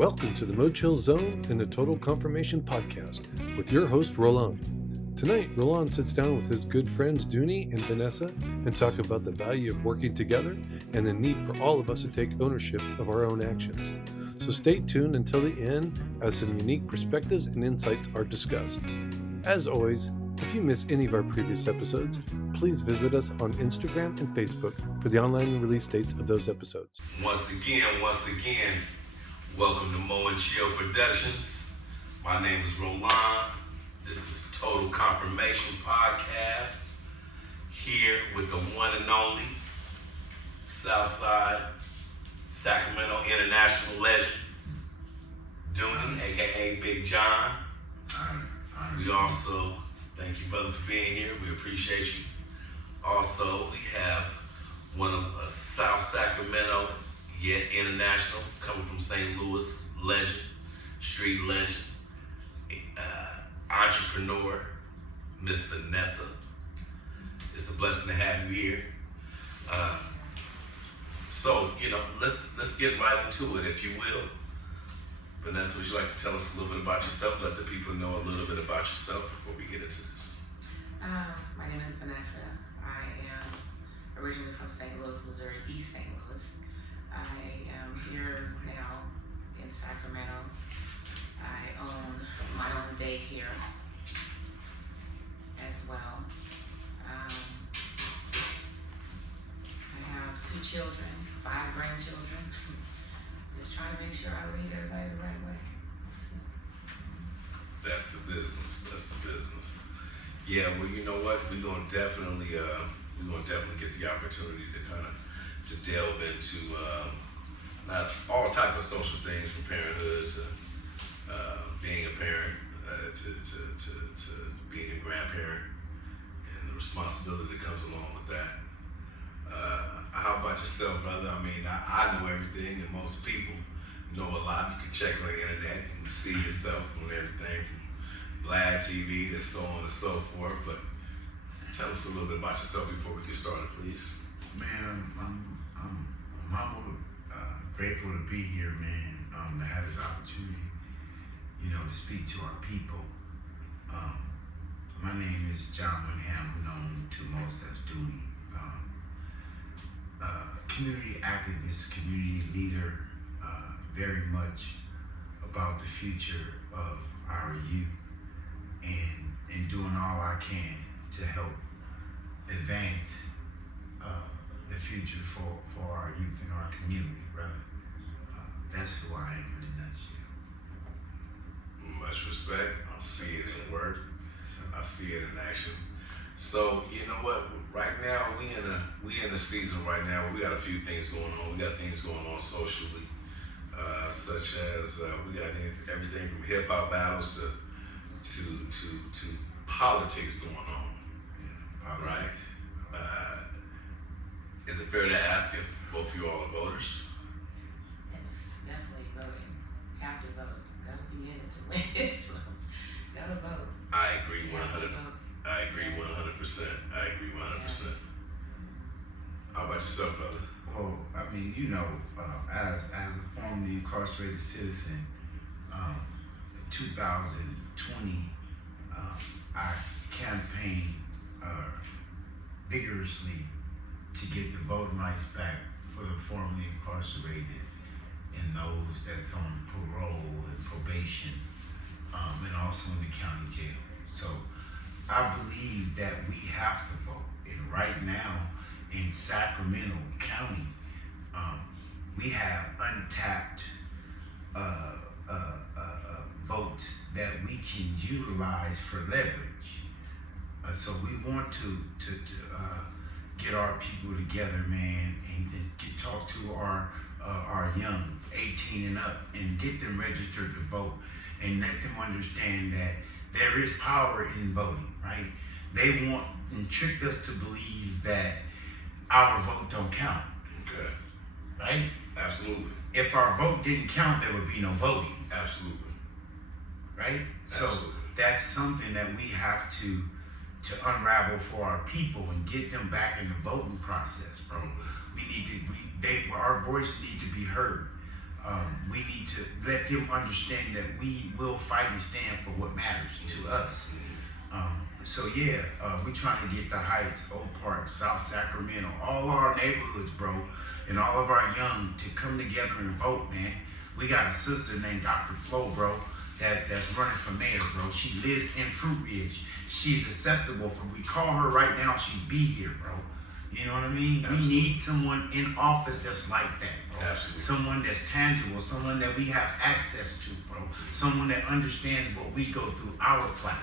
Welcome to the MoChill Zone and the Total Confirmation Podcast with your host, Rolon. Tonight, Rolon sits down with his good friends Dunnie and Vanessa and talk about the value of working together and the need for all of us to take ownership of our own actions. So stay tuned until the end as some unique perspectives and insights are discussed. As always, if you miss any of our previous episodes, please visit us on Instagram and Facebook for the online release dates of those episodes. Once again, welcome to MoChill Productions. My name is Rolon. This is Total Confirmation Podcast. Here with the one and only Southside Sacramento International legend, Dunnie, aka Big John. We also thank you, brother, for being here. We appreciate you. Also, we have one of a South Sacramento, yet international, coming from St. Louis, legend, street legend, entrepreneur, Miss Vanessa. It's a blessing to have you here. So, let's get right into it, if you will. Vanessa, would you like to tell us a little bit about yourself? Let the people know a little bit about yourself before we get into this. My name is Vanessa. I am originally from St. Louis, Missouri, East St. Louis. I am here now in Sacramento. I own my own daycare as well. I have 2 children, 5 grandchildren. Just trying to make sure I lead everybody the right way. That's the business. Yeah, well, you know what? We're gonna definitely get the opportunity to kind of delve into not all type of social things, from parenthood to being a parent, to being a grandparent, and the responsibility that comes along with that. How about yourself, brother? I mean, I know everything, and most people know a lot. You can check on the internet, you can see yourself on everything from live TV and so on and so forth. But tell us a little bit about yourself before we get started, please. Man, I'm humbled, grateful to be here, man. To have this opportunity, to speak to our people. My name is John Winham, known to most as Dunnie. Community activist, community leader, very much about the future of our youth, and doing all I can to help advance the future for our youth and our community, brother. That's who I am in a nutshell. Much respect. I see it in work. I see it in action. So you know what? Right now we in a season right now where we got a few things going on. We got things going on socially, such as we got everything from hip hop battles to politics going on. Yeah, politics. Right? Is it fair to ask if both of you all are voters? Yes, definitely voting. Have to vote. Gotta be in it to win it. So gotta vote. I agree 100%. I agree Yes. 100%. I agree 100%. Yes. How about yourself, brother? Well, I mean, as a formerly incarcerated citizen, in 2020, I campaigned vigorously to get the voting rights back for the formerly incarcerated and those that's on parole and probation, and also in the county jail. So I believe that we have to vote. And right now in Sacramento County, we have untapped votes that we can utilize for leverage. So we want to get our people together, man, and talk to our young, 18 and up, and get them registered to vote, and let them understand that there is power in voting, right? They want and trick us to believe that our vote don't count. Okay. Right? Absolutely. If our vote didn't count, there would be no voting. Absolutely. Right? Absolutely. So that's something that we have to unravel for our people and get them back in the voting process, bro. Our voice need to be heard. We need to let them understand that we will fight and stand for what matters to us. So yeah, we're trying to get the Heights, Oak Park, South Sacramento, all our neighborhoods, bro, and all of our young to come together and vote, man. We got a sister named Dr. Flo, bro, that's running for mayor, bro. She lives in Fruit Ridge. She's accessible. If we call her right now, she'd be here, bro. You know what I mean? Absolutely. We need someone in office that's like that, bro. Absolutely. Someone that's tangible, someone that we have access to, bro. Someone that understands what we go through our plight,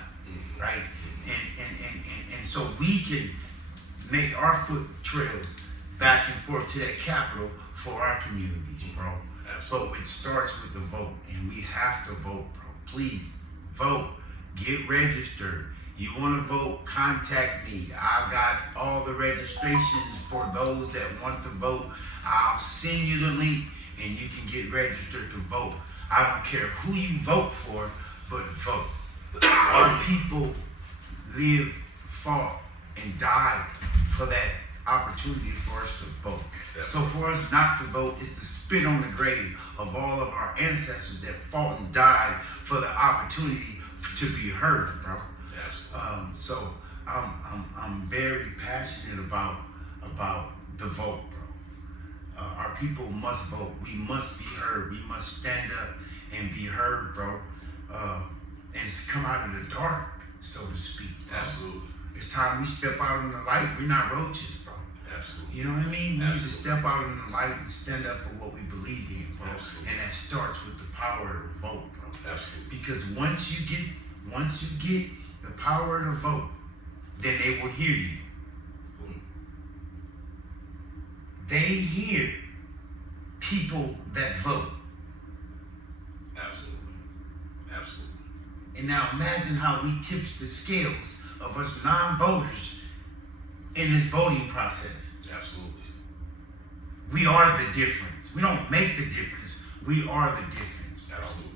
right? And so we can make our foot trails back and forth to that capital for our communities, bro. Absolutely. But it starts with the vote, and we have to vote, bro. Please vote. Get registered. You want to vote? Contact me. I got all the registrations for those that want to vote. I'll send you the link, and you can get registered to vote. I don't care who you vote for, but vote. Our people lived, fought, and died for that opportunity for us to vote. So for us not to vote is to spit on the grave of all of our ancestors that fought and died for the opportunity to be heard, bro. So I'm very passionate about the vote, bro. Our people must vote. We must be heard. We must stand up and be heard, bro. And come out of the dark, so to speak. Bro. Absolutely. It's time we step out in the light. We're not roaches, bro. Absolutely. You know what I mean? We need to Absolutely. step out in the light and stand up for what we believe in, bro. Absolutely. And that starts with the power of the vote, bro. Absolutely. Because once you get the power to vote, then they will hear you. They hear people that vote. Absolutely. Absolutely. And now imagine how we tips the scales of us non-voters in this voting process. Absolutely. We are the difference. We don't make the difference. We are the difference. Bro. Absolutely.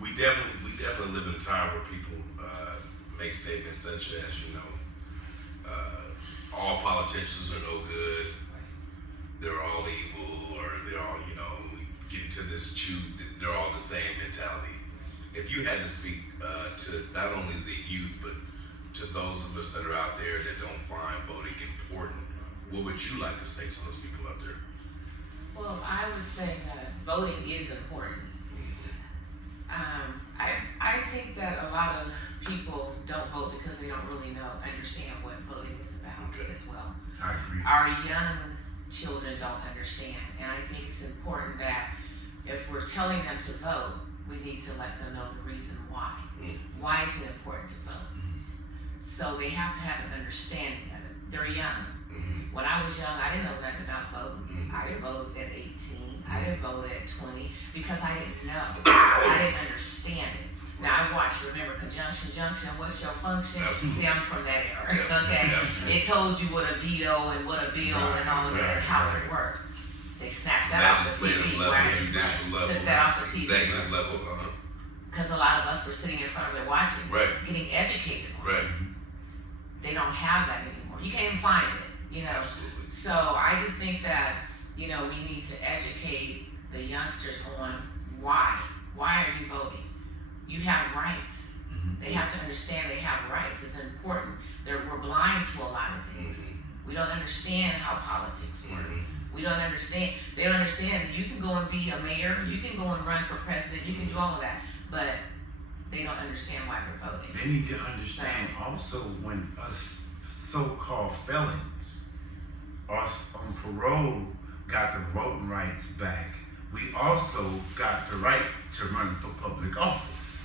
We definitely live in a time where people make statements such as, all politicians are no good, they're all evil, or they're all, we get into this they're all the same mentality. If you had to speak to not only the youth, but to those of us that are out there that don't find voting important, what would you like to say to those people out there? Well, I would say that voting is important. I think that a lot of people don't vote because they don't really understand what voting is about as well. I agree. Our young children don't understand, and I think it's important that if we're telling them to vote, we need to let them know the reason why. Why is it important to vote? So they have to have an understanding of it. They're young. When I was young, I didn't know nothing about voting. I didn't vote at 18. I didn't vote at 20 because I didn't know. I didn't understand it. Now I watched, remember, Conjunction Junction, what's your function? Absolutely. See, I'm from that era, okay? It told you what a veto and what a bill and all of that, and how it worked. They snatched that off the TV, level, right? judicial level, Took that off the TV. executive level, Because a lot of us were sitting in front of it watching, Right. getting educated on it. right. They don't have that anymore. You can't even find it, Absolutely. So I just think that, we need to educate the youngsters on why. Why are you voting? You have rights. They have to understand they have rights. It's important. We're blind to a lot of things. We don't understand how politics work. We don't understand. They don't understand that you can go and be a mayor, you can go and run for president, you can do all of that, but they don't understand why they're voting. They need to understand also when us so-called felons, us on parole, got the voting rights back, we also got the right to run for public office.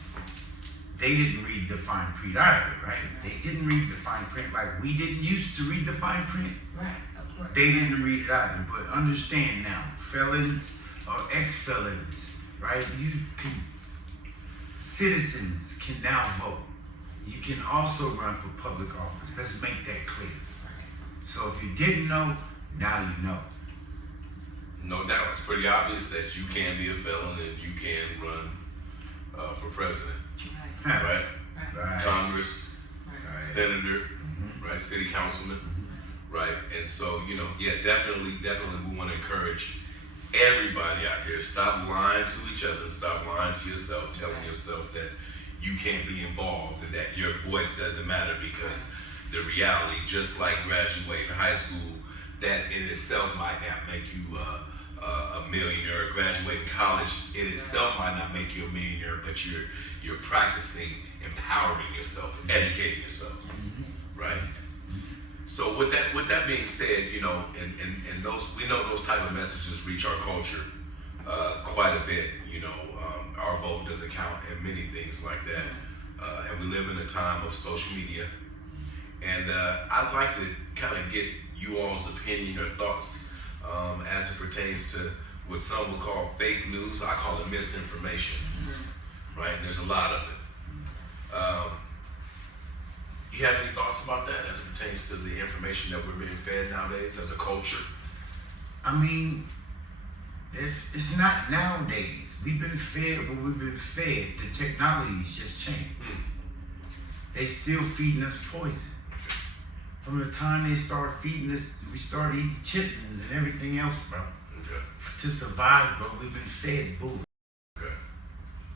They didn't read the fine print either, right? They didn't read the fine print like we didn't used to read the fine print. Right, of course. They didn't read it either, but understand now, felons or ex-felons, right? Citizens can now vote. You can also run for public office. Let's make that clear. So if you didn't know, now you know. No doubt, it's pretty obvious that you can be a felon and you can run for president, right? Right. Congress, Right. senator, right? City councilman, right? And so, definitely we want to encourage everybody out there, stop lying to each other and stop lying to yourself, telling yourself that you can't be involved and that your voice doesn't matter, because the reality, just like graduating high school, that in itself might not make you a millionaire. Graduating college in itself might not make you a millionaire, but you're practicing empowering yourself, educating yourself, right? So with that being said, you know, and those, we know those type of messages reach our culture quite a bit. You know, our vote doesn't count and many things like that. And we live in a time of social media. And I'd like to kind of get you all's opinion or thoughts as it pertains to what some would call fake news. I call it misinformation, right? And there's a lot of it. You have any thoughts about that as it pertains to the information that we're being fed nowadays as a culture? I mean, it's not nowadays. We've been fed what we've been fed. The technology's just changed. They still feeding us poison. From the time they start feeding us, we start eating chitlins and everything else, bro. Okay. To survive, bro, we've been fed bull. Okay.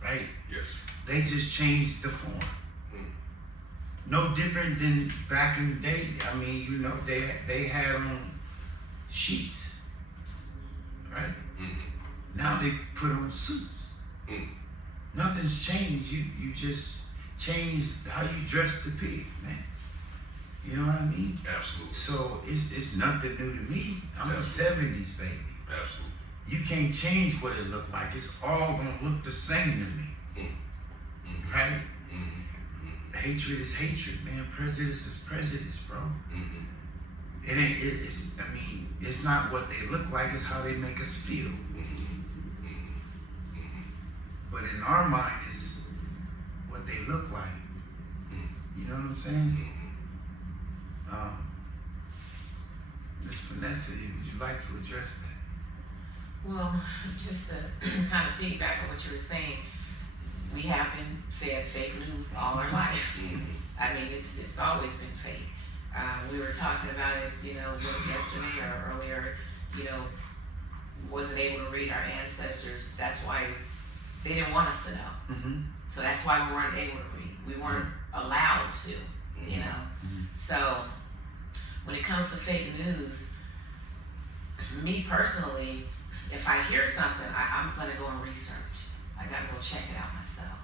Right? Yes. They just changed the form. No different than back in the day. I mean, you know, they had on sheets, right? Now they put on suits. Nothing's changed. You just changed how you dress the pig, man. You know what I mean? Absolutely. So it's nothing new to me. I'm Absolutely. a 70s baby. Absolutely. You can't change what it look like. It's all gonna look the same to me. Right? Hatred is hatred, man. Prejudice is prejudice, bro. It ain't. I mean, it's not what they look like. It's how they make us feel. But in our mind, it's what they look like. You know what I'm saying? Miss Vanessa, would you like to address that? Well, just to kind of piggyback on what you were saying, we have been fed fake news all our life. I mean, it's always been fake. We were talking about it, you know, yesterday or earlier, you know, wasn't able to read our ancestors. That's why they didn't want us to know. So that's why we weren't able to read. We weren't allowed to, you know. So when it comes to fake news, me personally, if I hear something, I'm gonna go and research. I gotta go check it out myself.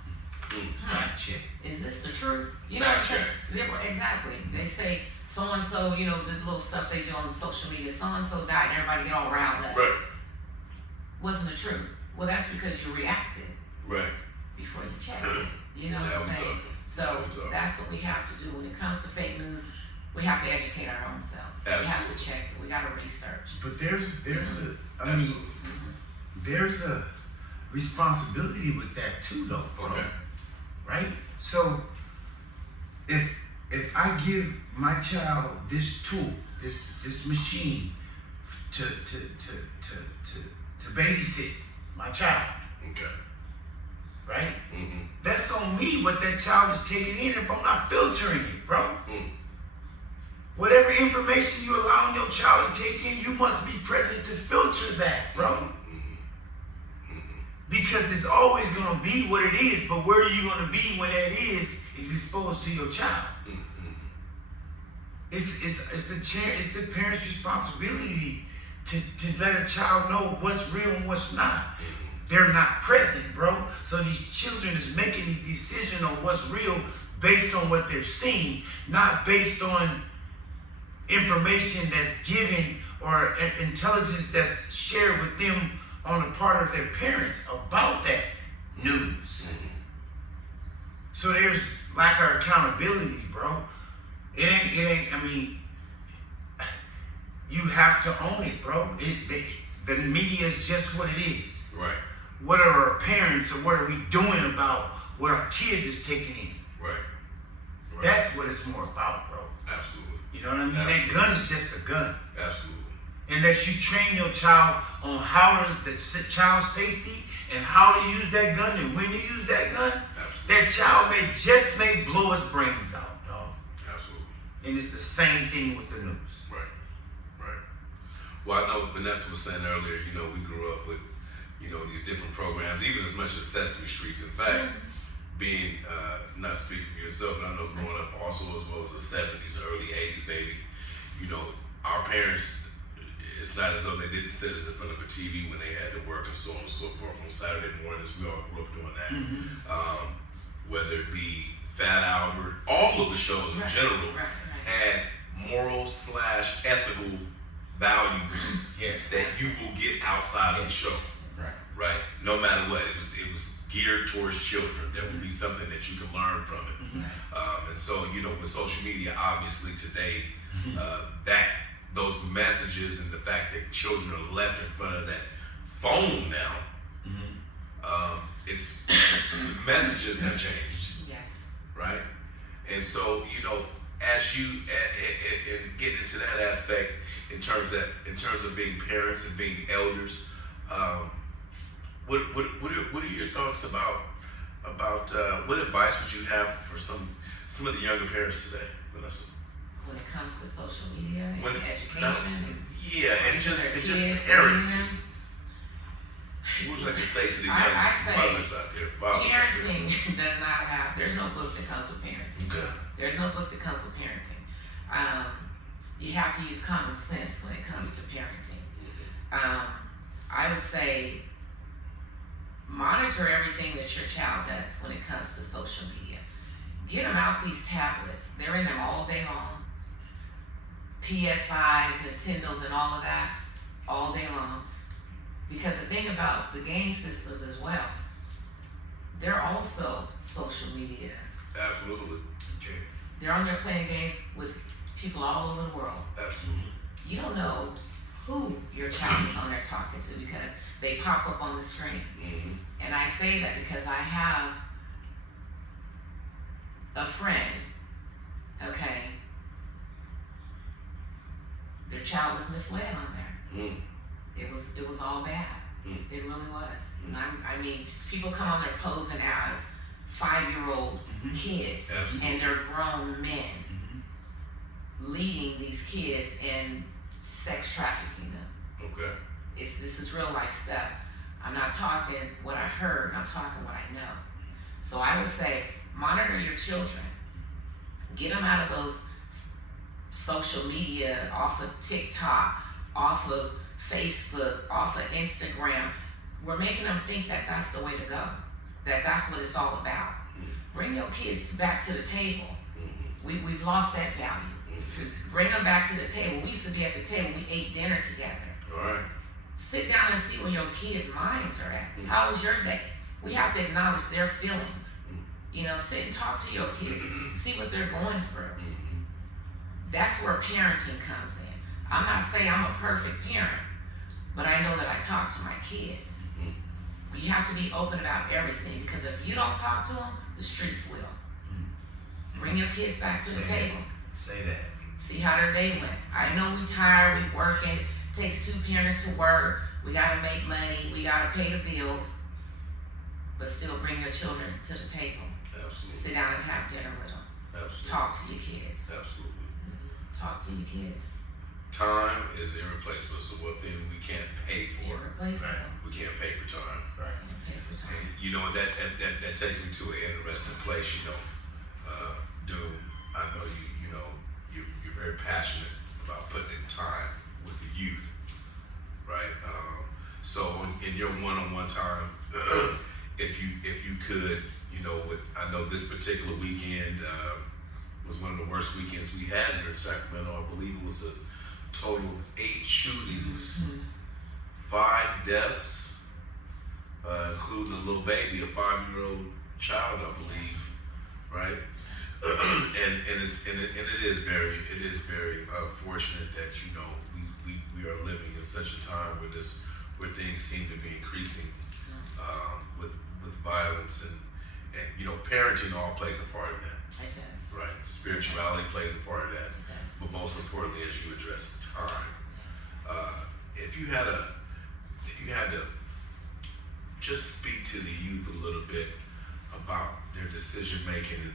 Gotcha. Is this the truth? You know what I'm saying? Yeah, exactly. They say so and so, you know, the little stuff they do on social media, so and so died, and everybody get all riled up. Right. Wasn't the truth. Well, that's because you reacted Right. before you checked it. You know what I'm saying? So that's what we have to do when it comes to fake news. We have to educate our own selves. Absolutely. We have to check it. We gotta research. But there's a responsibility with that too, though, bro. Okay. Right? So if I give my child this tool, this machine to babysit my child, Okay. right? That's on me what that child is taking in if I'm not filtering it, bro. Whatever information you allow your child to take in, you must be present to filter that, bro. Because it's always gonna be what it is, but where are you gonna be when that is exposed to your child? It's the parent's responsibility to let a child know what's real and what's not. They're not present, bro. So these children is making the decision on what's real based on what they're seeing, not based on information that's given or intelligence that's shared with them on the part of their parents about that news. So there's lack of accountability, bro. It ain't, I mean, you have to own it, bro. The media is just what it is. Right. What are our parents or what are we doing about what our kids is taking in? Right. That's what it's more about, bro. Absolutely. You know what I mean? Absolutely. That gun is just a gun. Absolutely. Unless you train your child on the child's safety and how to use that gun and when to use that gun, that child may blow his brains out, dog. Absolutely. And it's the same thing with the news. Right. Right. Well, I know Vanessa was saying earlier, you know, we grew up with, you know, these different programs, even as much as Sesame Streets. In fact, being, not speaking for yourself, but I know growing up also as well as the 70s, early 80s, baby, you know, our parents, it's not as though they didn't sit us in front of a TV when they had to work and so on and so forth on Saturday mornings. We all grew up doing that. Whether it be Fat Albert, all of the shows in general had moral/ethical values that you will get outside of the show. Right? No matter what, it was geared towards children. There would be something that you can learn from it. And so, you know, with social media, obviously today, those messages and the fact that children are left in front of that phone now, it's the messages have changed. Yes. Right? And so, you know, as you get into that aspect in terms of being parents and being elders, what are your thoughts about what advice would you have for some of the younger parents today, Vanessa? When it comes to social media and education and just parenting. What would you like to say to the young mothers out there? Parenting does not have, there's no book that comes with parenting. Okay. There's no book that comes with parenting. You have to use common sense when it comes to parenting. I would say monitor everything that your child does when it comes to social media. Get them out these tablets. They're in them all day long. PS5s, Nintendos, and all of that, all day long. Because the thing about the game systems as well, they're also social media. Absolutely. Okay. They're on there playing games with people all over the world. Absolutely. You don't know who your child is on there talking to because they pop up on the screen. And I say that because I have a friend, okay, their child was misled on there. It was all bad. It really was. And I mean, people come on there posing as 5-year-old kids, and they're grown men leading these kids and sex trafficking them. Okay. This is real life stuff. I'm not talking what I heard, I'm talking what I know. So I would say, monitor your children. Get them out of those social media, off of TikTok, off of Facebook, off of Instagram. We're making them think that that's the way to go, that that's what it's all about. Bring your kids back to the table. We've lost that value. Bring them back to the table. We used to be at the table, we ate dinner together. All right. Sit down and see where your kids' minds are at. How was your day? We have to acknowledge their feelings. You know, sit and talk to your kids, see what they're going through. That's where parenting comes in. I'm not saying I'm a perfect parent, but I know that I talk to my kids. You have to be open about everything because if you don't talk to them, the streets will. Bring your kids back to the table. Say that. See how their day went. I know we tired, we working, it takes 2 parents to work, we gotta make money, we gotta pay the bills, but still bring your children to the table. Absolutely. Sit down and have dinner with them. Absolutely. Talk to your kids. Absolutely. Talk to your kids. Time is irreplaceable. So one thing we can't pay for. Irreplaceable. We can't pay for time. Right. Can't pay for time. And you know that takes me to an interesting place. You know, Doom. I know you're very passionate about putting in time with the youth, right? So in your one-on-one time, if you could, you know, I know this particular weekend was one of the worst weekends we had here in Sacramento. I believe it was a total of 8 shootings, 5 deaths, including a little baby, a 5-year-old child, I believe, right? and it is very unfortunate that we are living in such a time where things seem to be increasing with violence and you know, parenting all plays a part in that. It does. Right. Spirituality plays a part of that. It does. But most importantly, as you address time, if you had to just speak to the youth a little bit about their decision making and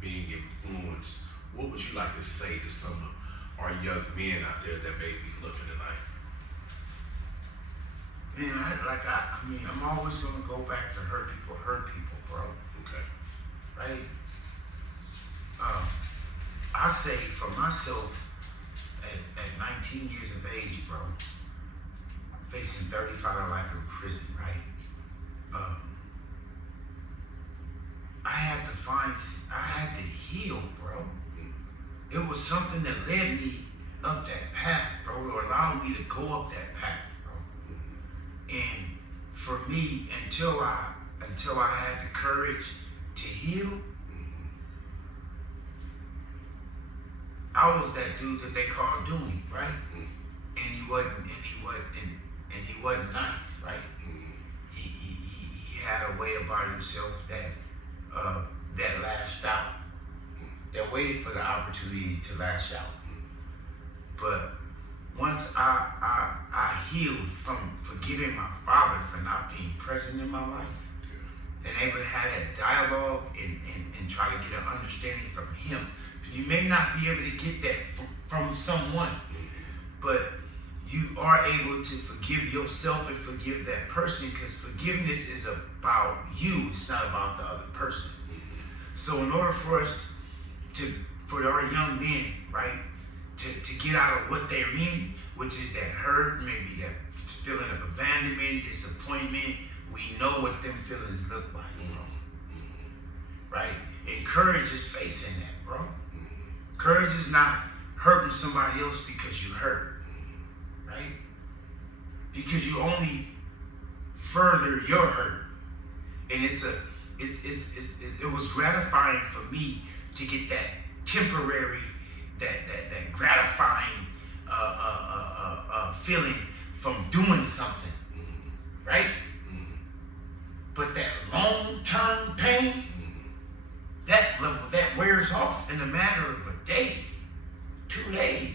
being influenced, what would you like to say to some of our young men out there that may be looking tonight? Man, I mean, I'm always gonna go back to hurt people, bro. Okay. Right? I say for myself, at 19 years of age, bro, facing 35 life in prison, right? I had to heal, bro. It was something that led me up that path, bro, or allowed me to go up that path, bro. And for me, until I had the courage to heal, I was that dude that they called Dunnie, right? And he wasn't nice, right? He had a way about himself that lashed out, that waited for the opportunity to lash out. But once I healed from forgiving my father for not being present in my life, and able to have that dialogue and try to get an understanding from him. You may not be able to get that from someone, but you are able to forgive yourself and forgive that person, because forgiveness is about you, it's not about the other person. So in order for us for our young men, right, to get out of what they're in, which is that hurt, maybe that feeling of abandonment, disappointment, we know what them feelings look like, bro. Right? And courage is facing that, bro. Courage is not hurting somebody else because you hurt, right? Because you only further your hurt. And it was gratifying for me to get that temporary, that gratifying feeling from doing something, right? But that long-term pain, that wears off in a matter of a day, 2 days.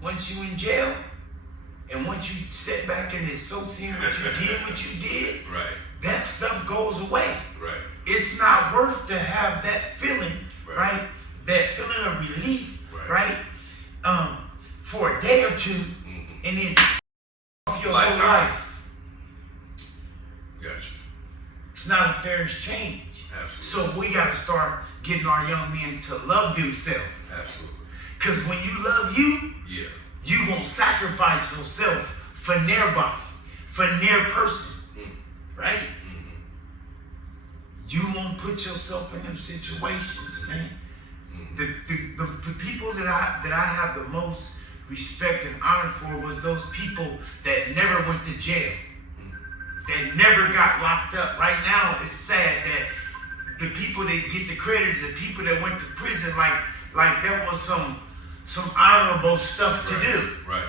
Once you in jail, and once you sit back and it soaks in what you did, Right. that stuff goes away. Right. It's not worth to have that feeling, right? That feeling of relief, right? For a day or two, and then off your whole life. Gotcha. It's not a fair exchange. Absolutely. So we got to start getting our young men to love themselves. Absolutely. Because when you love you, you won't sacrifice yourself for their body, for their person, right? You won't put yourself in them situations, man. The people that I have the most respect and honor for was those people that never went to jail, that never got locked up. Right now, it's sad that the people that get the credit is the people that went to prison like that was some honorable stuff to do. Right.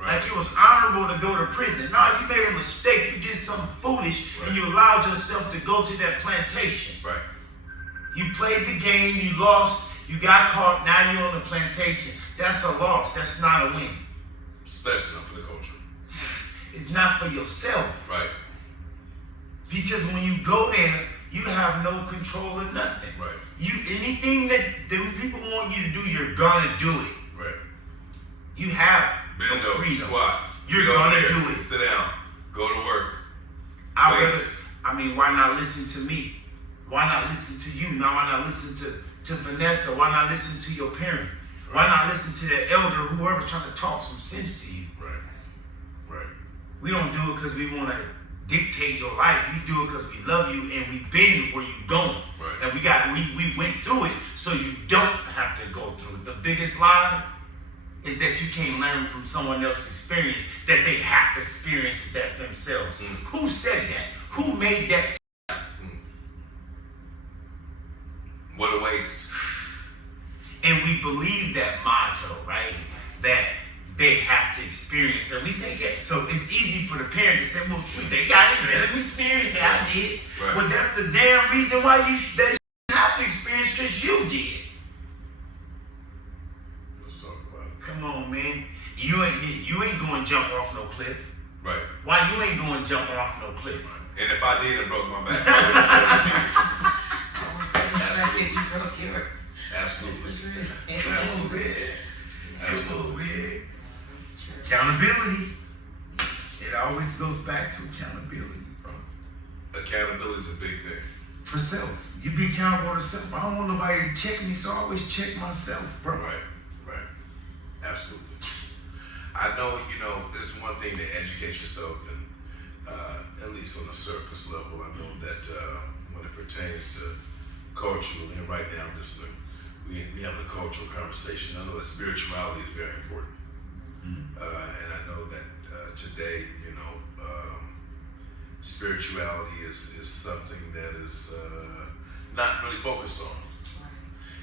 Like it was honorable to go to prison. No, you made a mistake. You did something foolish, and you allowed yourself to go to that plantation. Right. You played the game. You lost. You got caught. Now you're on the plantation. That's a loss. That's not a win. Especially not for the culture. It's not for yourself. Right. Because when you go there, you have no control of nothing. Right. Anything that them people want you to do, you're gonna do it. Right. You have Bend no over, freedom. squat. You're Go gonna there, do it. Sit down. Go to work. Why not listen to me? Why not listen to you? Now why not listen to Vanessa? Why not listen to your parent? Why not listen to the elder, whoever trying to talk some sense to you? Right. Right. We don't do it because we want to dictate your life. We do it because we love you and we've been where you're going. Right. And we went through it so you don't have to go through it. The biggest lie is that you can't learn from someone else's experience, that they have to experience that themselves. Who said that? Who made that? What a waste. And we believe that motto, right? That they have to experience it. We say, yeah. So it's easy for the parent to say, well, shoot, they got it. Let them experience it. I did. Right. Well, that's the damn reason why they have to experience, because you did. Let's talk about it. Come on, man. You ain't going to jump off no cliff. Right. Why you ain't going jumping off no cliff? And if I did and broke my back. Because you broke yours. Absolutely. This is real. Absolutely. Absolutely. Man. That's true. Accountability. It always goes back to accountability, bro. Accountability is a big thing. For self. You be accountable to self. I don't want nobody to check me, so I always check myself, bro. Right. Absolutely. I know, it's one thing to educate yourself, and at least on a surface level, I know that when it pertains to cultural, and right now, we having a cultural conversation. I know that spirituality is very important, and I know that today, spirituality is something that is not really focused on.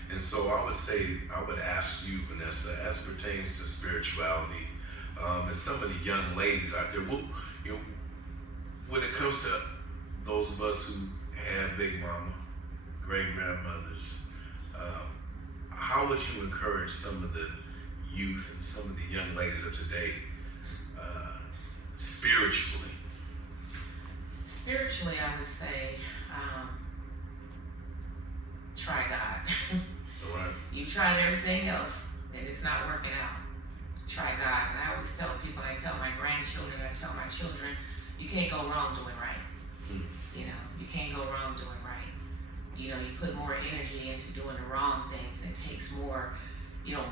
And so I would ask you, Vanessa, as pertains to spirituality, and some of the young ladies out there, when it comes to those of us who have big mama, great grandmothers, how would you encourage some of the youth and some of the young ladies of today spiritually? Spiritually, I would say, try God. All right. You tried everything else and it's not working out. Try God. And I always tell people, I tell my grandchildren, I tell my children, you can't go wrong doing right. You can't go wrong doing right. You put more energy into doing the wrong things, and it takes more,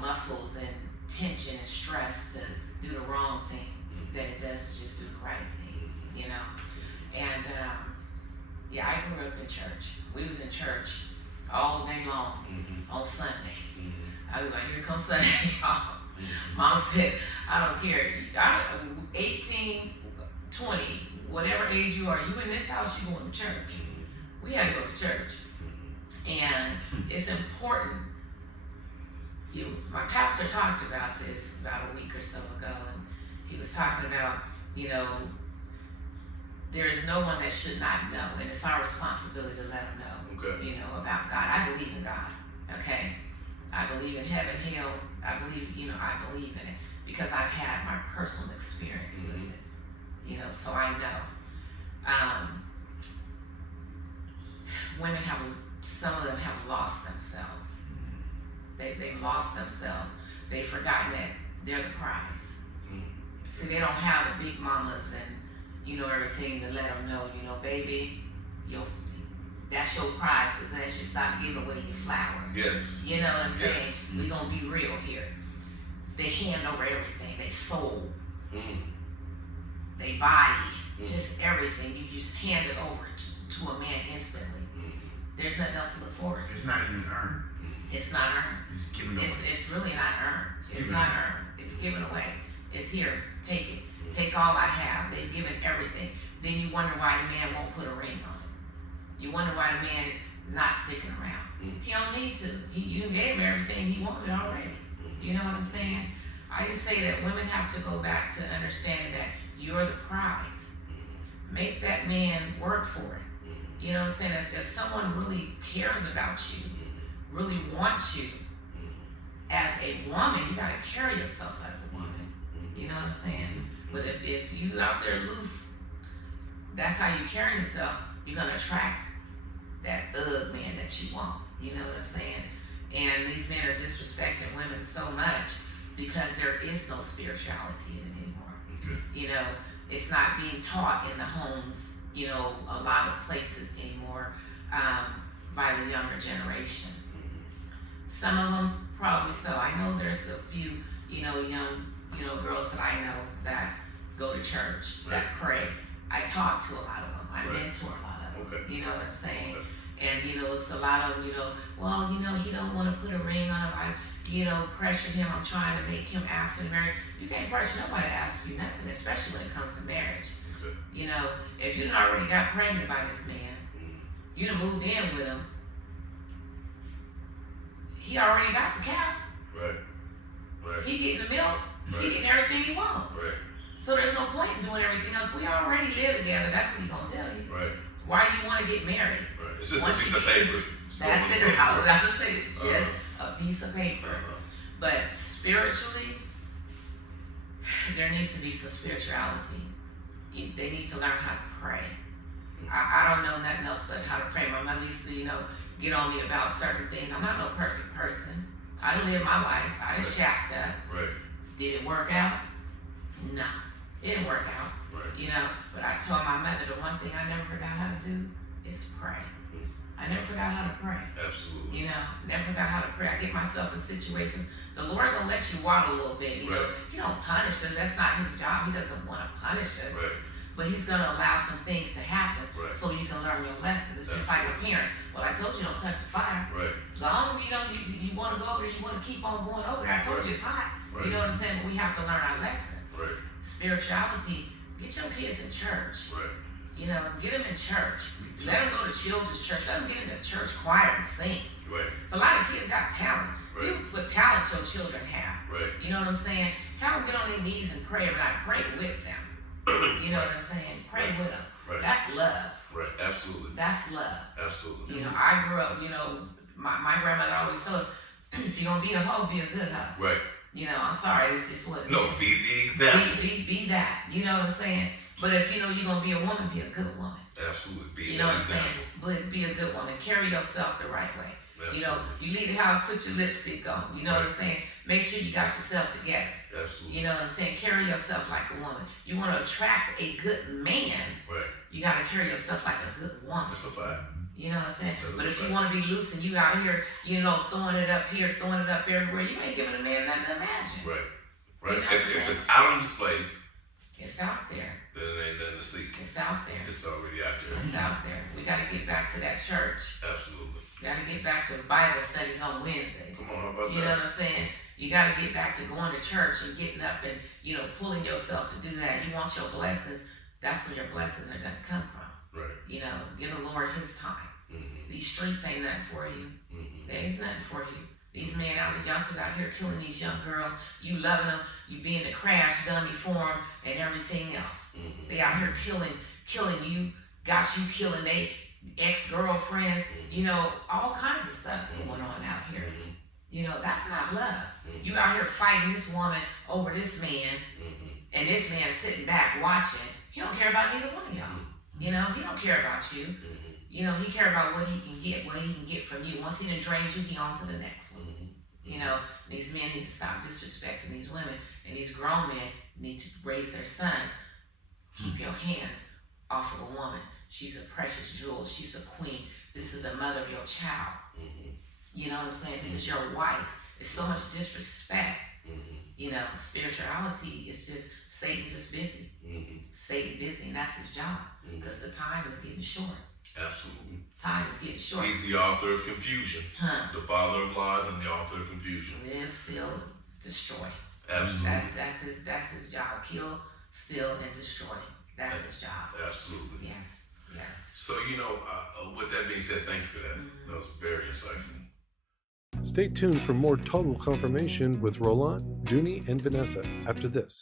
muscles and tension and stress to do the wrong thing than it does to just do the right thing, And I grew up in church. We was in church all day long on Sunday. I was like, here comes Sunday, y'all. Mom said, I don't care. 18, 20, whatever age you are, you in this house, you going to church. We had to go to church. And it's important. My pastor talked about this about a week or so ago, and he was talking about, there is no one that should not know, and it's our responsibility to let them know, about God. I believe in God, okay? I believe in heaven, hell. I believe in it because I've had my personal experience with it, so I know. Women some of them have lost themselves. They've lost themselves. They've forgotten that they're the prize. See, they don't have the big mamas and, everything to let them know, baby, that's your prize possession. Stop giving away your flower. Yes. You know what I'm saying? Yes. We're going to be real here. They hand over everything. They soul. They body. Just everything. You just hand it over to a man instantly. There's nothing else to look forward to. It's not even earned. It's not earned. It's given away. It's really not earned. It's not earned. It's given away. It's here. Take it. Take all I have. They've given everything. Then you wonder why the man won't put a ring on it. You wonder why the man is not sticking around. He don't need to. You gave him everything he wanted already. You know what I'm saying? I just say that women have to go back to understanding that you're the prize. Make that man work for it. You know what I'm saying? If someone really cares about you, really wants you as a woman, you gotta carry yourself as a woman. You know what I'm saying? But if you out there loose, that's how you carry yourself, you're gonna attract that thug man that you want. You know what I'm saying? And these men are disrespecting women so much because there is no spirituality in it anymore. It's not being taught in the homes, a lot of places anymore, by the younger generation. Some of them probably so. I know there's a few, young, girls that I know that go to church, that pray. I talk to a lot of them. I mentor a lot of them. You know what I'm saying? And, it's a lot of them, well, he don't want to put a ring on him. I, pressured him. I'm trying to make him ask me to marry. You can't pressure nobody to ask you nothing, especially when it comes to marriage. If you done already got pregnant by this man, you done moved in with him, he already got the cow. Right. He getting the milk. He getting everything he wants. So there's no point in doing everything else. We already live together. That's what he gonna tell you. Why you want to get married? It's just a piece of paper. That's it. I was about to say it's just a piece of paper. But spiritually, there needs to be some spirituality. They need to learn how to pray. I don't know nothing else but how to pray. My mother used to, get on me about certain things. I'm not no perfect person. I done lived my life. I done shacked up. Right. Did it work out? No, it didn't work out. Right. You know, but I told my mother the one thing I never forgot how to do is pray. I never forgot how to pray. Absolutely. You know, never forgot how to pray. I get myself in situations. The Lord gonna let you waddle a little bit. You know, He don't punish us. That's not His job. He doesn't want to punish us. Right. But He's gonna allow some things to happen Right. so you can learn your lessons. It's just like a parent. Well, I told you don't touch the fire. Right. Go on, you want to go over there. You want to keep on going over there. I told you it's hot. Right. You know what I'm saying? But we have to learn our lesson. Right. Spirituality. Get your kids in church. Right. You know, get them in church. Let them go to children's church. Let them get in the church choir and sing. Right. So a lot of kids got talent. See Right. what talent your children have. Right. You know what I'm saying? Tell them get on their knees and pray every night. Pray with them. You know what I'm saying? Pray with them. Right. That's love. Right. Absolutely. That's love. Absolutely. You know, I grew up, you know, my grandmother always told us, if you're gonna be a hoe, be a good hoe. Right. You know, I'm sorry, it's just what it No, is. be the example. Be that. You know what I'm saying? But if you know you're gonna be a woman, be a good woman. Absolutely. Be You know what I'm example. saying? But be a good woman. Carry yourself the right way. Absolutely. You know, you leave the house, put your lipstick on. You know what I'm saying? Make sure you got yourself together. Absolutely. You know what I'm saying? Carry yourself like a woman. You want to attract a good man, Right. you got to carry yourself like a good woman. That's a fact. You know what I'm saying? That is But a if you fact. want to be loose and you out here, you know, throwing it up here, throwing it up everywhere, you ain't giving a man nothing to imagine. Right. Right. You know what I'm If saying? it's out on display, It's out there. then it ain't nothing to see. It's out there. It's already out there. It's out there. We got to get back to that church. Absolutely. We got to get back to Bible studies on Wednesdays. Come on, how about You know that? what I'm saying? You got to get back to going to church and getting up and, you know, pulling yourself to do that. You want your blessings, that's where your blessings are going to come from. Right. You know, give the Lord His time. Mm-hmm. These streets ain't nothing for you. Mm-hmm. There is nothing for you. These men out, the youngsters out here killing these young girls. You loving them. You being the crash dummy for them and everything else. Mm-hmm. They out here killing you. Got you killing they ex-girlfriends. You know, all kinds of stuff going on out here. Mm-hmm. You know, that's not love. Mm-hmm. You out here fighting this woman over this man, Mm-hmm. and this man sitting back watching. He don't care about neither one of y'all. You know, he don't care about you. Mm-hmm. You know, he care about what he can get, what he can get from you. Once he done drained you, he on to the next one. Mm-hmm. You know, these men need to stop disrespecting these women, and these grown men need to raise their sons. Keep your hands off of a woman. She's a precious jewel. She's a queen. This is a mother of your child. Mm-hmm. You know what I'm saying? This is your wife. It's so much disrespect. Mm-hmm. You know, spirituality is just, Satan's just busy. Mm-hmm. Satan busy, and that's his job. Mm-hmm. Because the time is getting short. Absolutely. Time is getting short. He's the author of confusion, Huh. the father of lies, and the author of confusion. Live, steal, destroy. Absolutely. That's his job. Kill, steal, and destroy. That's his job. Absolutely. Yes. Yes. So, you know, with that being said, thank you for that. That was very insightful. Stay tuned for more Total Confirmation with Rolon, Dunnie, and Vanessa after this.